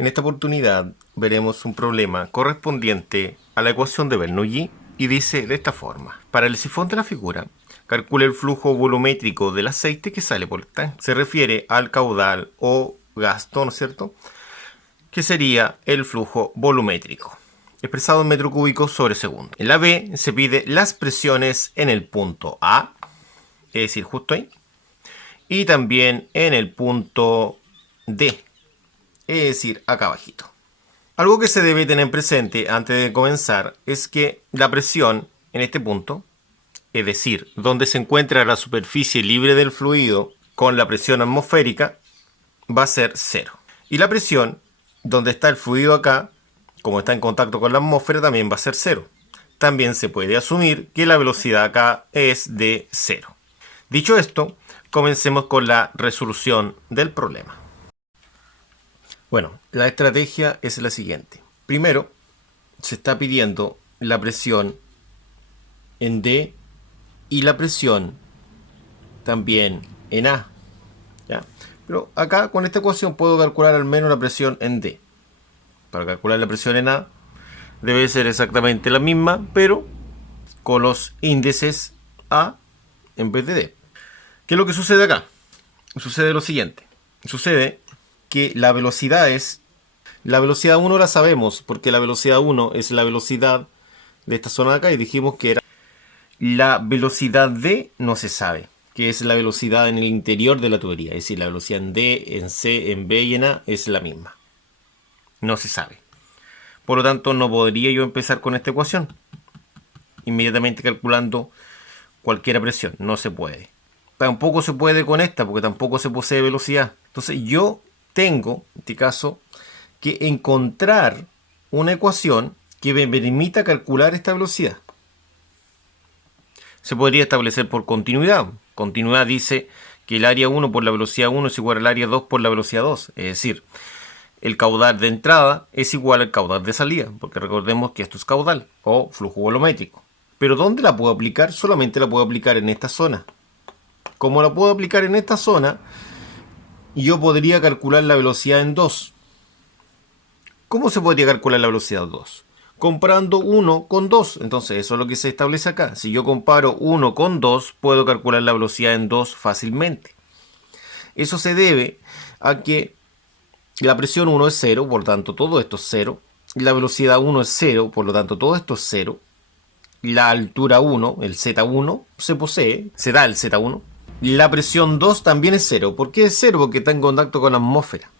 En esta oportunidad veremos un problema correspondiente a la ecuación de Bernoulli y dice de esta forma. Para el sifón de la figura, calcule el flujo volumétrico del aceite que sale por el tanque. Se refiere al caudal o gasto, ¿no es cierto?, que sería el flujo volumétrico, expresado en metro cúbico sobre segundo. En la B se pide las presiones en el punto A, es decir, justo ahí, y también en el punto D, es decir, acá abajito. Algo que se debe tener presente antes de comenzar es que la presión en este punto, es decir, donde se encuentra la superficie libre del fluido con la presión atmosférica, va a ser cero. Y la presión donde está el fluido acá, como está en contacto con la atmósfera, también va a ser cero. También se puede asumir que la velocidad acá es de cero. Dicho esto, comencemos con la resolución del problema. Bueno, la estrategia es la siguiente. Primero, se está pidiendo la presión en D y la presión también en A, ¿ya? Pero acá con esta ecuación puedo calcular al menos la presión en D. Para calcular la presión en A debe ser exactamente la misma, pero con los índices A en vez de D. ¿Qué es lo que sucede acá? Sucede lo siguiente. Sucede que la velocidad 1 la sabemos, porque la velocidad 1 es la velocidad de esta zona de acá y dijimos que era la velocidad D no se sabe, que es la velocidad en el interior de la tubería, es decir, la velocidad en D, en C, en B y en A es la misma. No se sabe. Por lo tanto, no podría yo empezar con esta ecuación inmediatamente calculando cualquier presión. No se puede. Tampoco se puede con esta, porque tampoco se posee velocidad. Entonces yo tengo, en este caso, que encontrar una ecuación que me permita calcular esta velocidad. Se podría establecer por continuidad. Continuidad dice que el área 1 por la velocidad 1 es igual al área 2 por la velocidad 2. Es decir, el caudal de entrada es igual al caudal de salida, porque recordemos que esto es caudal o flujo volumétrico. Pero ¿dónde la puedo aplicar? Solamente la puedo aplicar en esta zona. Como la puedo aplicar en esta zona, yo podría calcular la velocidad en 2. ¿Cómo se podría calcular la velocidad 2? Comparando 1 con 2. Entonces eso es lo que se establece acá. Si yo comparo 1 con 2, puedo calcular la velocidad en 2 fácilmente. Eso se debe a que la presión 1 es 0, por lo tanto todo esto es 0. La velocidad 1 es 0, por lo tanto todo esto es 0. La altura 1, el Z1, se posee, se da el Z1. La presión 2 también es 0. ¿Por qué es 0? Porque está en contacto con la atmósfera.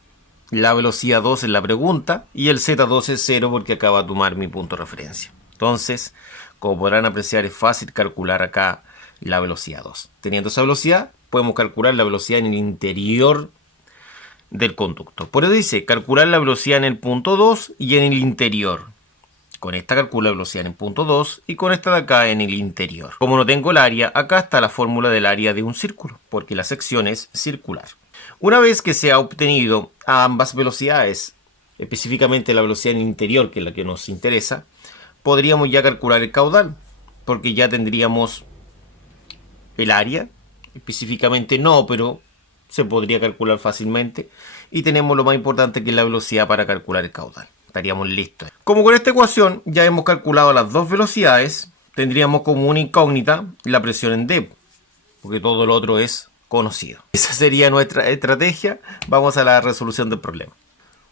La velocidad 2 es la pregunta y el Z2 es 0 porque acaba de tomar mi punto de referencia. Entonces, como podrán apreciar, es fácil calcular acá la velocidad 2. Teniendo esa velocidad, podemos calcular la velocidad en el interior del conducto. Por eso dice, calcular la velocidad en el punto 2 y en el interior. Con esta calculo la velocidad en el punto 2 y con esta de acá en el interior. Como no tengo el área, acá está la fórmula del área de un círculo, porque la sección es circular. Una vez que se ha obtenido a ambas velocidades, específicamente la velocidad en el interior, que es la que nos interesa, podríamos ya calcular el caudal, porque ya tendríamos el área, específicamente no, pero se podría calcular fácilmente, y tenemos lo más importante que es la velocidad para calcular el caudal. Estaríamos listos. Como con esta ecuación ya hemos calculado las dos velocidades, tendríamos como una incógnita la presión en D, porque todo lo otro es conocido. Esa sería nuestra estrategia. Vamos a la resolución del problema.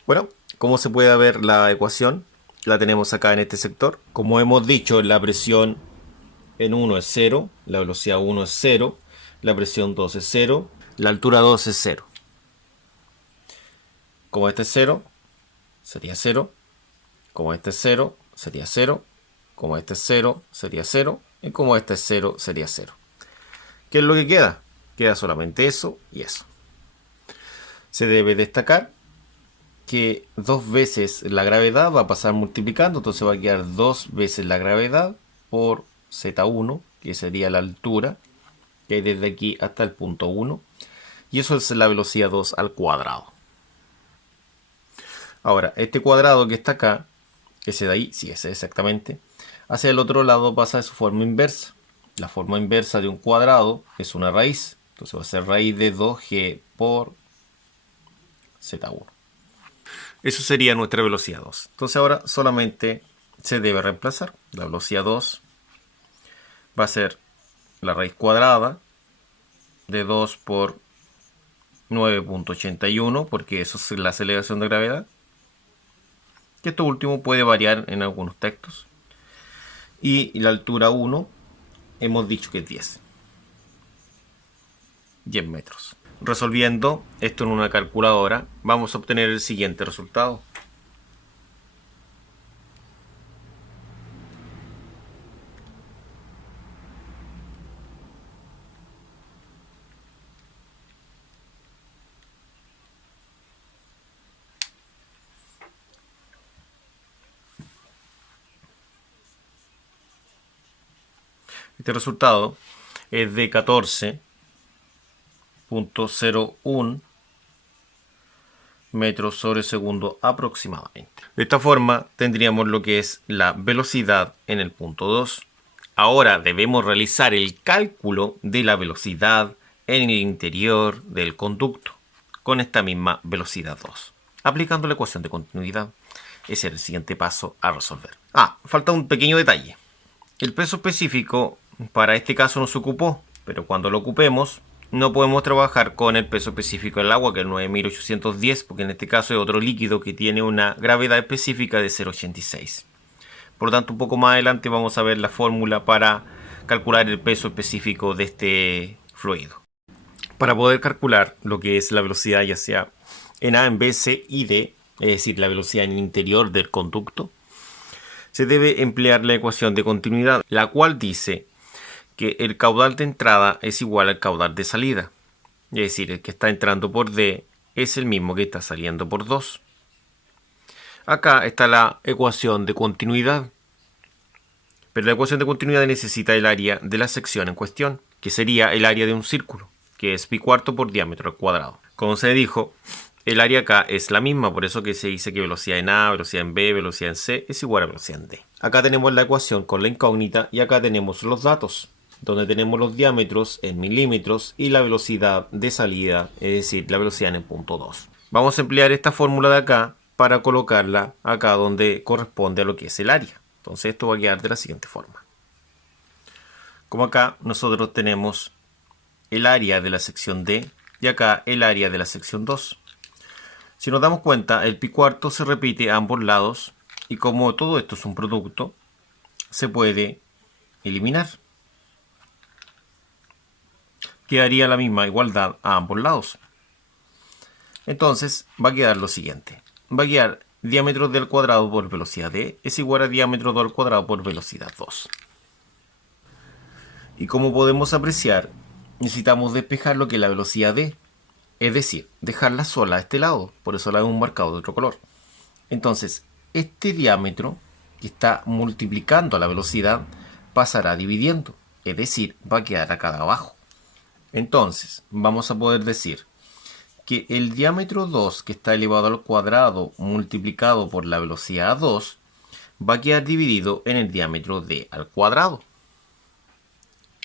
Bueno, como se puede ver la ecuación, la tenemos acá en este sector. Como hemos dicho, la presión en 1 es 0, la velocidad 1 es 0, la presión 2 es 0, la altura 2 es 0. Como este es 0, sería 0. Como este es 0, sería 0. Como este es 0, sería 0. Y como este es 0, sería 0. ¿Qué es lo que queda? Queda solamente eso y eso. Se debe destacar que 2 veces la gravedad va a pasar multiplicando, entonces va a quedar 2 veces la gravedad por Z1, que sería la altura, que hay desde aquí hasta el punto 1, y eso es la velocidad 2 al cuadrado. Ahora, este cuadrado que está acá, ese de ahí, sí, ese exactamente, hacia el otro lado pasa de su forma inversa. La forma inversa de un cuadrado es una raíz. Entonces va a ser raíz de 2g por Z1. Eso sería nuestra velocidad 2. Entonces ahora solamente se debe reemplazar. La velocidad 2 va a ser la raíz cuadrada de 2 por 9.81, porque eso es la aceleración de gravedad. Que esto último puede variar en algunos textos. Y la altura 1 hemos dicho que es 10 metros. Resolviendo esto en una calculadora, vamos a obtener el siguiente resultado. Este resultado es de 14.01 metros sobre segundo aproximadamente. De esta forma tendríamos lo que es la velocidad en el punto 2. Ahora debemos realizar el cálculo de la velocidad en el interior del conducto con esta misma velocidad 2, aplicando la ecuación de continuidad. Ese es el siguiente paso a resolver. Falta un pequeño detalle. El peso específico para este caso no se ocupó, pero cuando lo ocupemos no podemos trabajar con el peso específico del agua, que es 9810, porque en este caso es otro líquido que tiene una gravedad específica de 0,86. Por lo tanto, un poco más adelante vamos a ver la fórmula para calcular el peso específico de este fluido. Para poder calcular lo que es la velocidad, ya sea en A, en B, C y D, es decir, la velocidad en el interior del conducto, se debe emplear la ecuación de continuidad, la cual dice que el caudal de entrada es igual al caudal de salida. Es decir, el que está entrando por D es el mismo que está saliendo por 2. Acá está la ecuación de continuidad. Pero la ecuación de continuidad necesita el área de la sección en cuestión, que sería el área de un círculo, que es pi cuarto por diámetro al cuadrado. Como se dijo, el área acá es la misma, por eso que se dice que velocidad en A, velocidad en B, velocidad en C es igual a velocidad en D. Acá tenemos la ecuación con la incógnita y acá tenemos los datos, donde tenemos los diámetros en milímetros y la velocidad de salida, es decir, la velocidad en el punto 2. Vamos a emplear esta fórmula de acá para colocarla acá donde corresponde a lo que es el área. Entonces esto va a quedar de la siguiente forma. Como acá nosotros tenemos el área de la sección D y acá el área de la sección 2. Si nos damos cuenta, el pi cuarto se repite a ambos lados y como todo esto es un producto, se puede eliminar. Quedaría la misma igualdad a ambos lados. Entonces va a quedar lo siguiente. Va a quedar diámetro del cuadrado por velocidad d es igual a diámetro del cuadrado por velocidad 2. Y como podemos apreciar, necesitamos despejar lo que es la velocidad d. Es decir, dejarla sola a este lado. Por eso la hemos marcado de otro color. Entonces, este diámetro que está multiplicando a la velocidad pasará dividiendo. Es decir, va a quedar acá abajo. Entonces, vamos a poder decir que el diámetro 2 que está elevado al cuadrado multiplicado por la velocidad 2 va a quedar dividido en el diámetro d al cuadrado.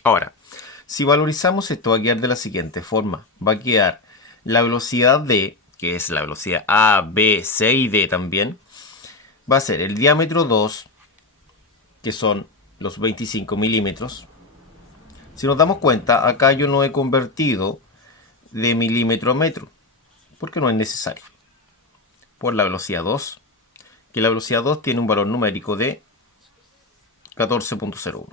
Ahora, si valorizamos esto va a quedar de la siguiente forma. Va a quedar la velocidad d, que es la velocidad a, b, c y d también, va a ser el diámetro 2, que son los 25 milímetros. Si nos damos cuenta, acá yo no he convertido de milímetro a metro, porque no es necesario, por la velocidad 2, que la velocidad 2 tiene un valor numérico de 14.01.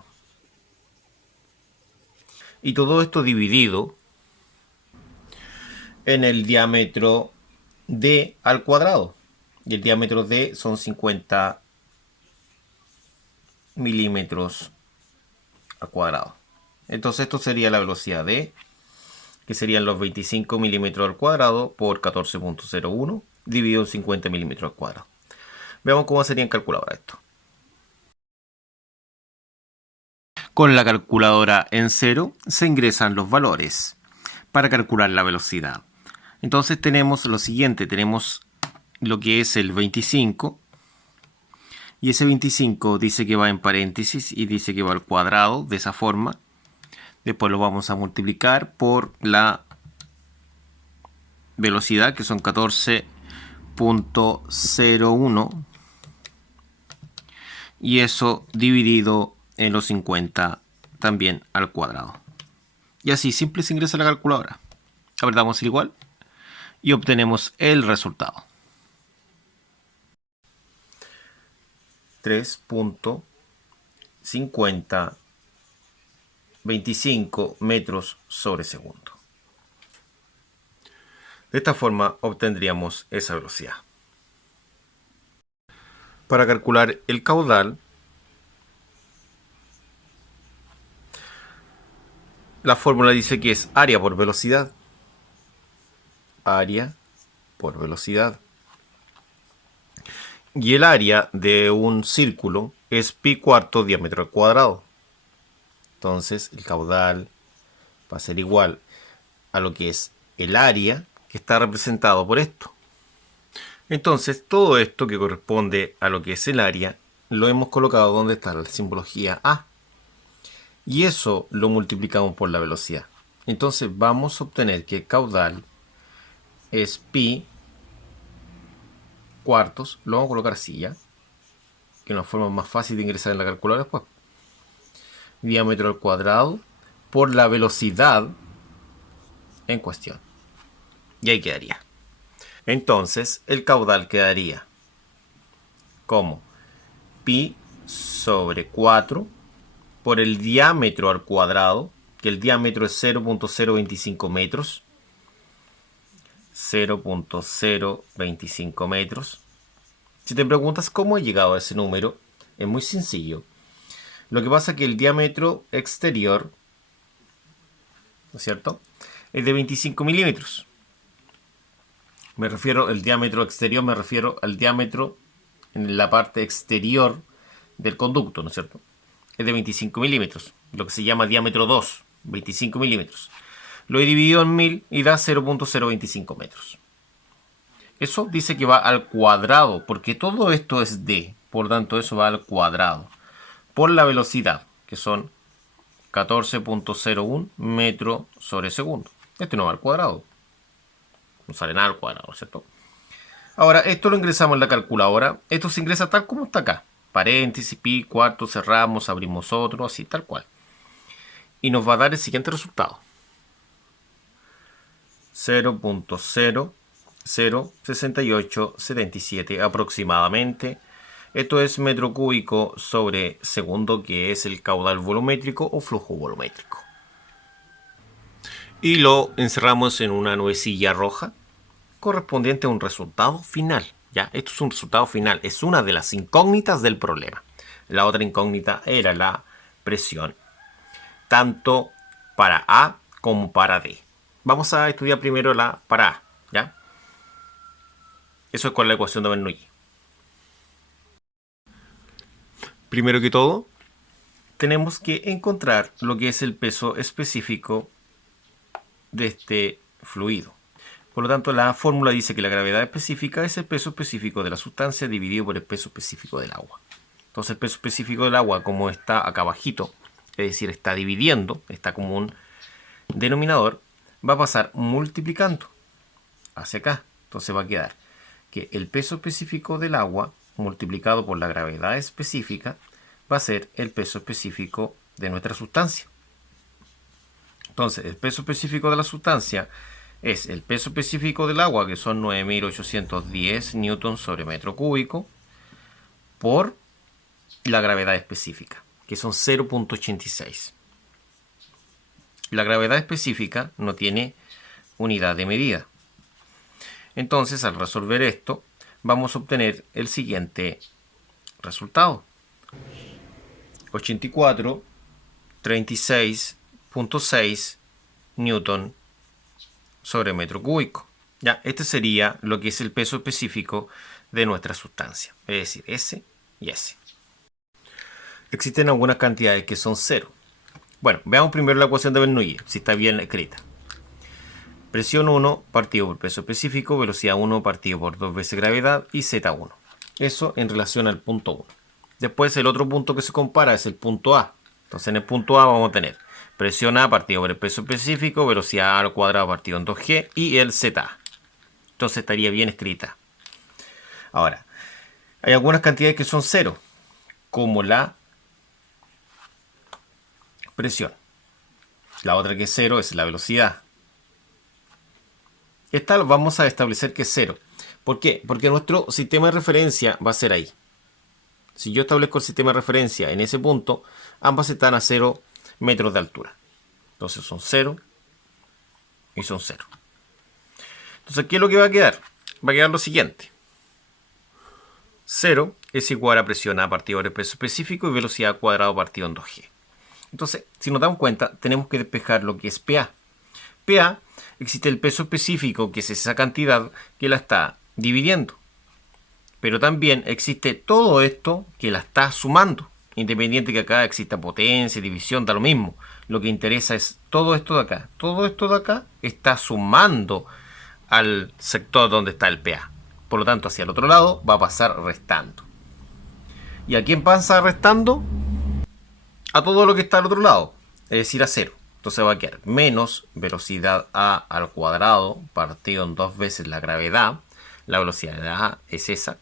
Y todo esto dividido en el diámetro d al cuadrado. Y el diámetro d son 50 milímetros al cuadrado. Entonces esto sería la velocidad d, que serían los 25 milímetros al cuadrado por 14.01 dividido en 50 milímetros al cuadrado. Veamos cómo sería en calculadora esto. Con la calculadora en cero se ingresan los valores para calcular la velocidad. Entonces tenemos lo siguiente, tenemos lo que es el 25 y ese 25 dice que va en paréntesis y dice que va al cuadrado de esa forma. Después lo vamos a multiplicar por la velocidad, que son 14.01 3.01 y eso dividido en los 50 también al cuadrado. Y así simple se ingresa a la calculadora. Apretamos el igual y obtenemos el resultado. 3.5025 metros sobre segundo. De esta forma obtendríamos esa velocidad. Para calcular el caudal, la fórmula dice que es área por velocidad. Área por velocidad. Y el área de un círculo es pi cuarto diámetro al cuadrado. Entonces el caudal va a ser igual a lo que es el área que está representado por esto. Entonces todo esto que corresponde a lo que es el área lo hemos colocado donde está la simbología A. Y eso lo multiplicamos por la velocidad. Entonces vamos a obtener que el caudal es pi cuartos, lo vamos a colocar así ya, que es una forma más fácil de ingresar en la calculadora después. Diámetro al cuadrado por la velocidad en cuestión. Y ahí quedaría. Entonces el caudal quedaría como pi sobre 4 por el diámetro al cuadrado, que el diámetro es 0.025 metros. 0.025 metros. Si te preguntas cómo he llegado a ese número, es muy sencillo. Lo que pasa es que el diámetro exterior, ¿no es cierto?, es de 25 milímetros. Me refiero al diámetro exterior, me refiero al diámetro en la parte exterior del conducto, ¿no es cierto? Es de 25 milímetros, lo que se llama diámetro 2, 25 milímetros. Lo he dividido en 1000 y da 0.025 metros. Eso dice que va al cuadrado, porque todo esto es d, por tanto eso va al cuadrado. Por la velocidad, que son 14.01 metros sobre segundo. Este no va al cuadrado. No sale nada al cuadrado, ¿cierto? Ahora, esto lo ingresamos en la calculadora. Esto se ingresa tal como está acá. Paréntesis, pi, cuarto, cerramos, abrimos otro, así tal cual. Y nos va a dar el siguiente resultado. 0.06877 aproximadamente. Esto es metro cúbico sobre segundo, que es el caudal volumétrico o flujo volumétrico. Y lo encerramos en una nubecilla roja correspondiente a un resultado final. Ya, esto es un resultado final, es una de las incógnitas del problema. La otra incógnita era la presión, tanto para A como para D. Vamos a estudiar primero la para A, ¿ya? Eso es con la ecuación de Bernoulli. Primero que todo, tenemos que encontrar lo que es el peso específico de este fluido. Por lo tanto, la fórmula dice que la gravedad específica es el peso específico de la sustancia dividido por el peso específico del agua. Entonces, el peso específico del agua, como está acá abajito, es decir, está dividiendo, está como un denominador, va a pasar multiplicando hacia acá. Entonces va a quedar que el peso específico del agua multiplicado por la gravedad específica va a ser el peso específico de nuestra sustancia. Entonces, el peso específico de la sustancia es el peso específico del agua, que son 9.810 newtons sobre metro cúbico, por la gravedad específica, que son 0.86. La gravedad específica no tiene unidad de medida. Entonces, al resolver esto, vamos a obtener el siguiente resultado. 84,36.6 newton sobre metro cúbico. Ya, este sería lo que es el peso específico de nuestra sustancia, es decir, S y S. Existen algunas cantidades que son cero. Bueno, veamos primero la ecuación de Bernoulli, si está bien escrita. Presión 1 partido por peso específico, velocidad 1 partido por 2 veces gravedad y Z1. Eso en relación al punto 1. Después el otro punto que se compara es el punto A. Entonces en el punto A vamos a tener presión A partido por el peso específico, velocidad A al cuadrado partido en 2G y el ZA. Entonces estaría bien escrita. Ahora, hay algunas cantidades que son cero, como la presión. La otra que es cero es la velocidad. Esta vamos a establecer que es cero. ¿Por qué? Porque nuestro sistema de referencia va a ser ahí. Si yo establezco el sistema de referencia en ese punto, ambas están a 0 metros de altura. Entonces son 0 y son 0. Entonces, ¿qué es lo que va a quedar? Va a quedar lo siguiente. 0 es igual a presión A partido por el peso específico y velocidad cuadrado partido en 2G. Entonces, si nos damos cuenta, tenemos que despejar lo que es PA. PA, existe el peso específico, que es esa cantidad que la está dividiendo. Pero también existe todo esto que la está sumando. Independiente que acá exista potencia, división, da lo mismo. Lo que interesa es todo esto de acá. Todo esto de acá está sumando al sector donde está el PA. Por lo tanto, hacia el otro lado va a pasar restando. ¿Y a quién pasa restando? A todo lo que está al otro lado, es decir, a 0. Entonces va a quedar menos velocidad A al cuadrado partido en 2 veces la gravedad. La velocidad de A es esa.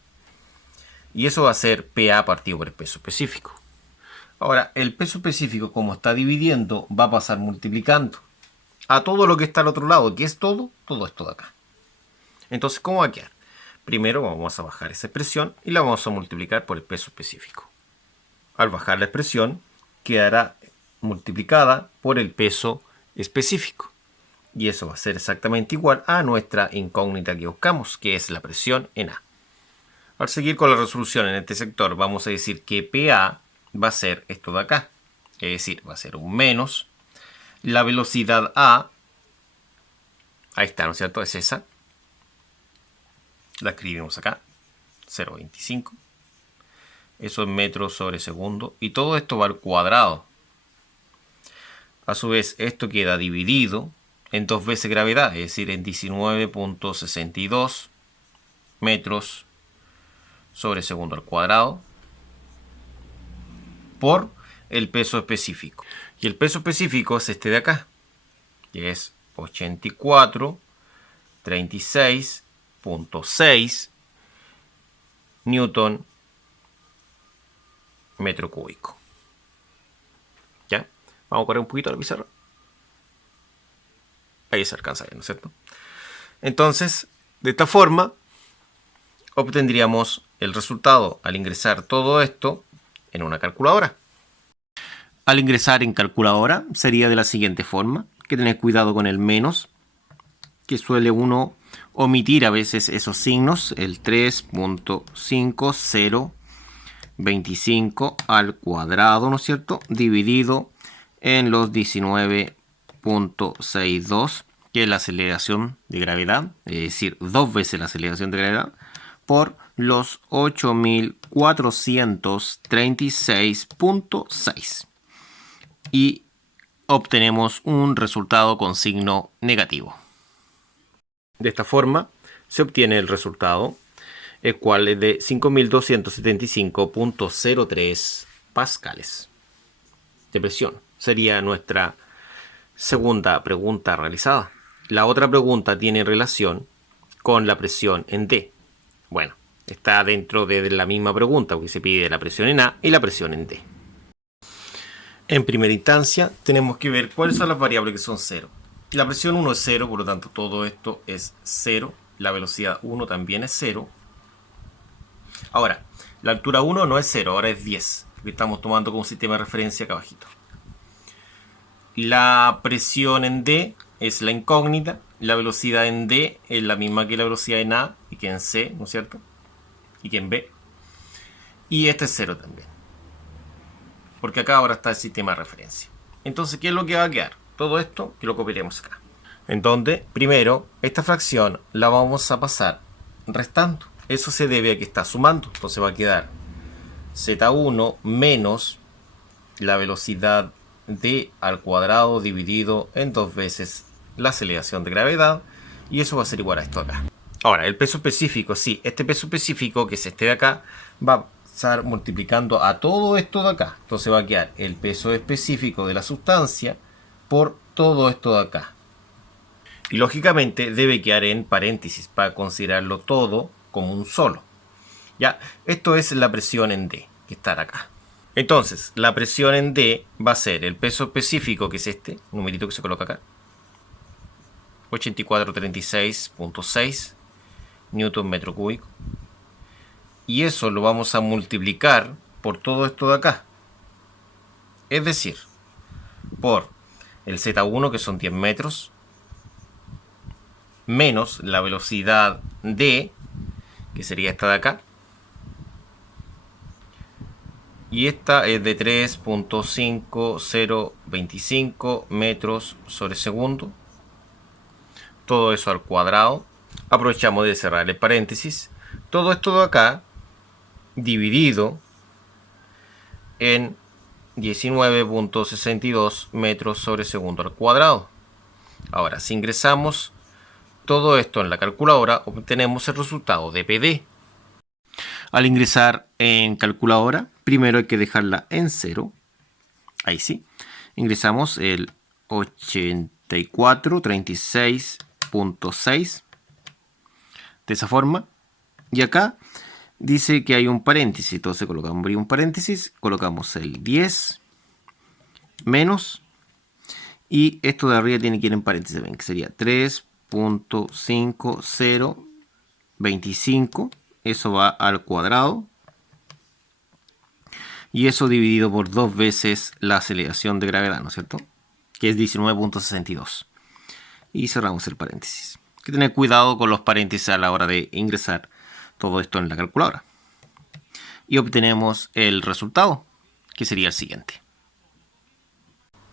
Y eso va a ser PA partido por el peso específico. Ahora, el peso específico, como está dividiendo, va a pasar multiplicando a todo lo que está al otro lado, que es todo esto de acá. Entonces, ¿cómo va a quedar? Primero vamos a bajar esa expresión y la vamos a multiplicar por el peso específico. Al bajar la expresión, quedará multiplicada por el peso específico. Y eso va a ser exactamente igual a nuestra incógnita que buscamos, que es la presión en A. Al seguir con la resolución en este sector, vamos a decir que PA va a ser esto de acá. Es decir, va a ser un menos la velocidad A. Ahí está, ¿no es cierto? Es esa. La escribimos acá. 0,25. Eso es metros sobre segundo. Y todo esto va al cuadrado. A su vez, esto queda dividido en 2 veces gravedad. Es decir, en 19,62 metros sobre segundo al cuadrado por el peso específico. Y el peso específico es este de acá, que es 84,36,6 newton metro cúbico. ¿Ya? Vamos a correr un poquito la pizarra. Ahí se alcanza bien, ¿no es cierto? Entonces, de esta forma, obtendríamos el resultado al ingresar todo esto en una calculadora. Al ingresar en calculadora sería de la siguiente forma. Hay que tener cuidado con el menos, que suele uno omitir a veces esos signos. El 3,5025 al cuadrado, ¿no es cierto? Dividido en los 19,62, que es la aceleración de gravedad, es decir, 2 veces la aceleración de gravedad, por los 8.436,6. Y obtenemos un resultado con signo negativo. De esta forma se obtiene el resultado, el cual es de 5.275,03 pascales de presión. Sería nuestra segunda pregunta realizada. La otra pregunta tiene relación con la presión en D. Bueno, está dentro de la misma pregunta, porque se pide la presión en A y la presión en D. En primera instancia, tenemos que ver cuáles son las variables que son 0. La presión 1 es 0, por lo tanto todo esto es 0. La velocidad 1 también es 0. Ahora, la altura 1 no es 0, ahora es 10, porque estamos tomando como sistema de referencia acá abajito. La presión en D es la incógnita. La velocidad en D es la misma que la velocidad en A y que en C, ¿no es cierto? Y que en B. Y este es 0 también, porque acá ahora está el sistema de referencia. Entonces, ¿qué es lo que va a quedar? Todo esto que lo copiaremos acá. En donde, primero, esta fracción la vamos a pasar restando. Eso se debe a que está sumando. Entonces va a quedar Z1 menos la velocidad D al cuadrado dividido en 2 veces la aceleración de gravedad. Y eso va a ser igual a esto acá. Ahora, el peso específico, sí, este peso específico, que es este de acá, va a estar multiplicando a todo esto de acá. Entonces va a quedar el peso específico de la sustancia por todo esto de acá. Y lógicamente debe quedar en paréntesis para considerarlo todo como un solo. Ya, esto es la presión en D, que está acá. Entonces, la presión en D va a ser el peso específico, que es este, numerito que se coloca acá, 8436.6 newton metro cúbico. Y eso lo vamos a multiplicar por todo esto de acá. Es decir, por el Z1, que son 10 metros, menos la velocidad D, que sería esta de acá. Y esta es de 3.5025 metros sobre segundo. Todo eso al cuadrado. Aprovechamos de cerrar el paréntesis. Todo esto de acá dividido en 19.62 metros sobre segundo al cuadrado. Ahora, si ingresamos todo esto en la calculadora, obtenemos el resultado de PD. Al ingresar en calculadora, primero hay que dejarla en 0. Ahí sí. Ingresamos el 8436.6 de esa forma. Y acá dice que hay un paréntesis. Entonces colocamos un paréntesis, colocamos el 10 menos. Y esto de arriba tiene que ir en paréntesis, ven, que sería 3.5025. Eso va al cuadrado. Y eso dividido por 2 veces la aceleración de gravedad, ¿no es cierto? Que es 19.62. Y cerramos el paréntesis. Hay que tener cuidado con los paréntesis a la hora de ingresar todo esto en la calculadora. Y obtenemos el resultado, que sería el siguiente.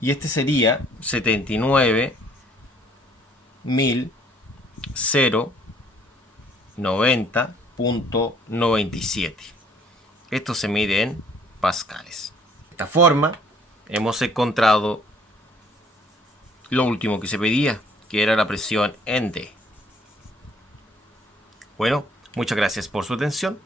Y este sería 79.090.97. Esto se mide en pascales. De esta forma, hemos encontrado lo último que se pedía, que era la presión en D. Bueno, muchas gracias por su atención.